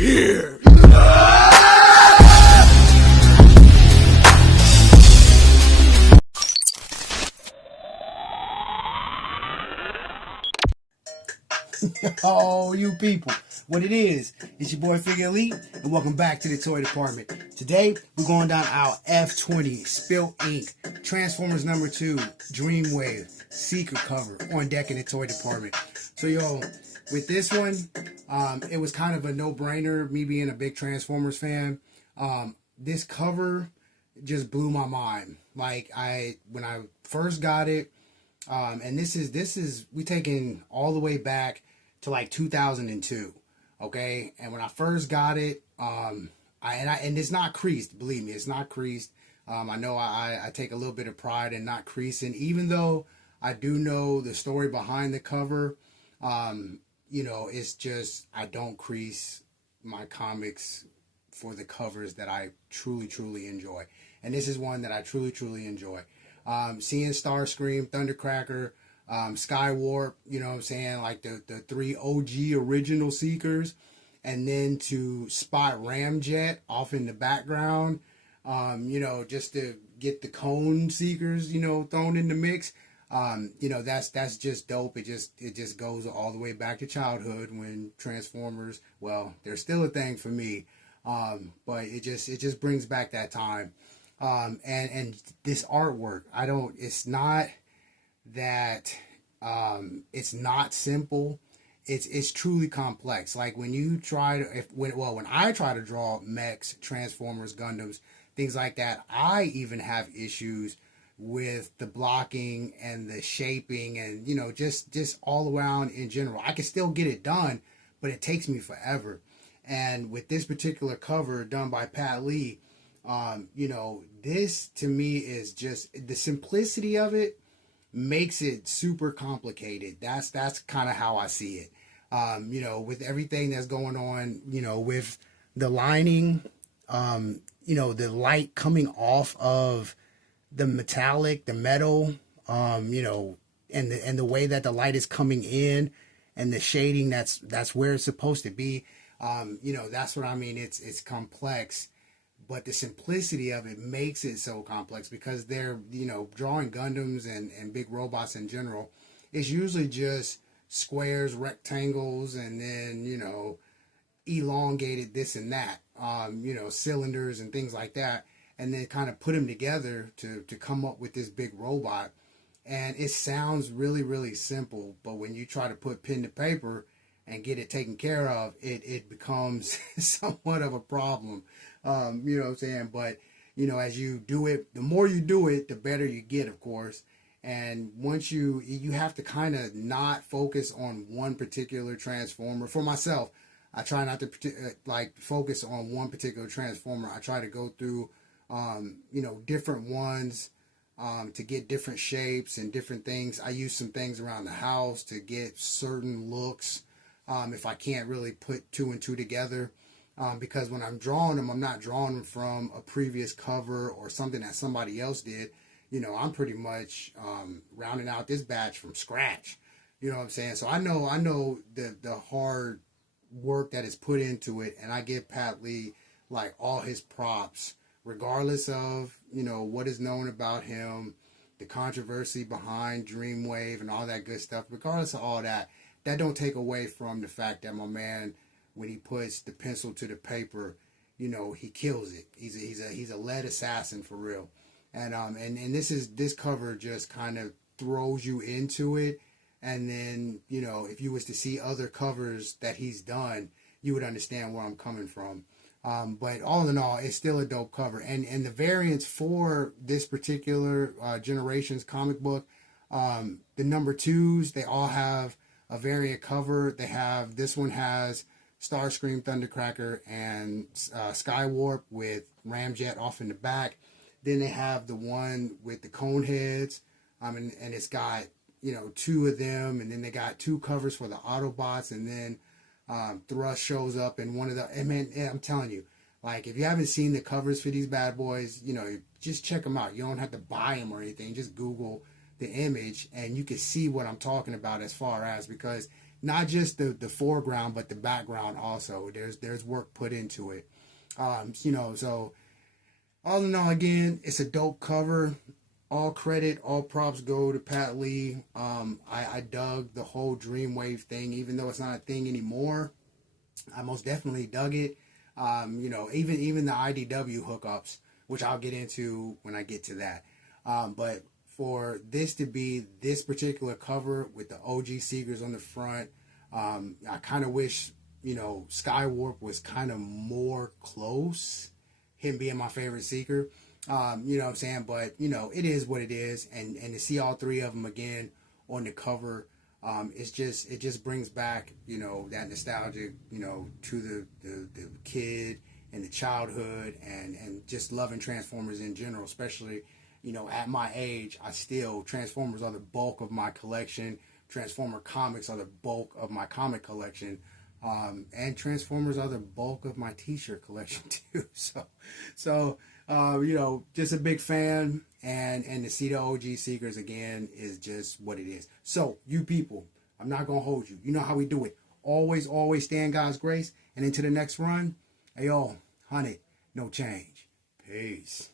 here. Oh, you people. What it is, it's your boy Figure Elite, and welcome back to the toy department. Today, we're going down our F20 Spilt Ink Transformers number 2 Dreamwave Secret cover on deck in the toy department. So, yo, with this one, it was kind of a no-brainer, me being a big Transformers fan. This cover just blew my mind. Like, when I first got it, and this is we taking all the way back to like 2002, okay? And when I first got it, and it's not creased, believe me, it's not creased. I know I take a little bit of pride in not creasing, even though I do know the story behind the cover. You know, it's just, I don't crease my comics for the covers that I truly enjoy. And this is one that I truly enjoy. Seeing Starscream, Thundercracker, Skywarp, you know what I'm saying, like the 3 OG original Seekers, and then to spot Ramjet off in the background, you know, just to get the Cone Seekers, you know, thrown in the mix. You know, that's just dope. It just goes all the way back to childhood when Transformers, well, they're still a thing for me. But it just brings back that time. And this artwork, it's not that, it's not simple. It's truly complex. Like when you try to, when I try to draw mechs, Transformers, Gundams, things like that, I even have issues with the blocking and the shaping and, you know, just all around in general. I can still get it done, but it takes me forever. And with this particular cover done by Pat Lee, you know, this to me is just, the simplicity of it makes it super complicated. That's kind of how I see it. You know, with everything that's going on, you know, with the lining, you know, the light coming off of the metallic, the metal, you know, and the way that the light is coming in and the shading that's where it's supposed to be. You know, that's what I mean. It's complex. But the simplicity of it makes it so complex because they're, you know, drawing Gundams and big robots in general. It's usually just squares, rectangles, and then, you know, elongated this and that, you know, cylinders and things like that. And then kind of put them together to come up with this big robot. And it sounds really simple. But when you try to put pen to paper and get it taken care of, it becomes somewhat of a problem. You know what I'm saying? But, you know, as you do it, the more you do it, the better you get, of course. And once you have to kind of not focus on one particular Transformer. For myself, I try not to like focus on one particular Transformer. I try to go through, you know, different ones to get different shapes and different things. I use some things around the house to get certain looks if I can't really put 2 and 2 together. Because when I'm drawing them, I'm not drawing them from a previous cover or something that somebody else did. You know, I'm pretty much rounding out this batch from scratch. You know what I'm saying? So I know the hard work that is put into it, and I give Pat Lee like all his props, regardless of, you know, what is known about him, the controversy behind Dreamwave and all that good stuff. Regardless of all that, that don't take away from the fact that my man, when he puts the pencil to the paper, you know, he kills it. He's a lead assassin for real. And this cover just kind of throws you into it. And then, you know, if you was to see other covers that he's done, you would understand where I'm coming from. But all in all, it's still a dope cover. And the variants for this particular generation's comic book, the number 2s, they all have a variant cover. This one has Starscream, Thundercracker, and Skywarp with Ramjet off in the back. Then they have the one with the cone heads, and it's got, you know, 2 of them, and then they got 2 covers for the Autobots, and then Thrust shows up in one of the, and man, I'm telling you, like, if you haven't seen the covers for these bad boys, you know, just check them out. You don't have to buy them or anything. Just Google the image, and you can see what I'm talking about as far as, because not just the foreground, but the background also. There's work put into it. So all in all, again, it's a dope cover. All credit, all props go to Pat Lee. I dug the whole Dreamwave thing, even though it's not a thing anymore. I most definitely dug it. Even the IDW hookups, which I'll get into when I get to that. But for this to be this particular cover with the OG Seekers on the front, I kind of wish, Skywarp was kind of more close. Him being my favorite Seeker. You know what I'm saying? But, it is what it is. And to see all three of them again on the cover, it just brings back, that nostalgia, to the kid and the childhood and just loving Transformers in general, especially, at my age. Transformers are the bulk of my collection. Transformer comics are the bulk of my comic collection. And Transformers are the bulk of my t-shirt collection too. So just a big fan, and to see the OG Seekers again is just what it is. So, you people, I'm not going to hold you. You know how we do it. Always stay in God's grace. And into the next run, hey, yo, honey, no change. Peace.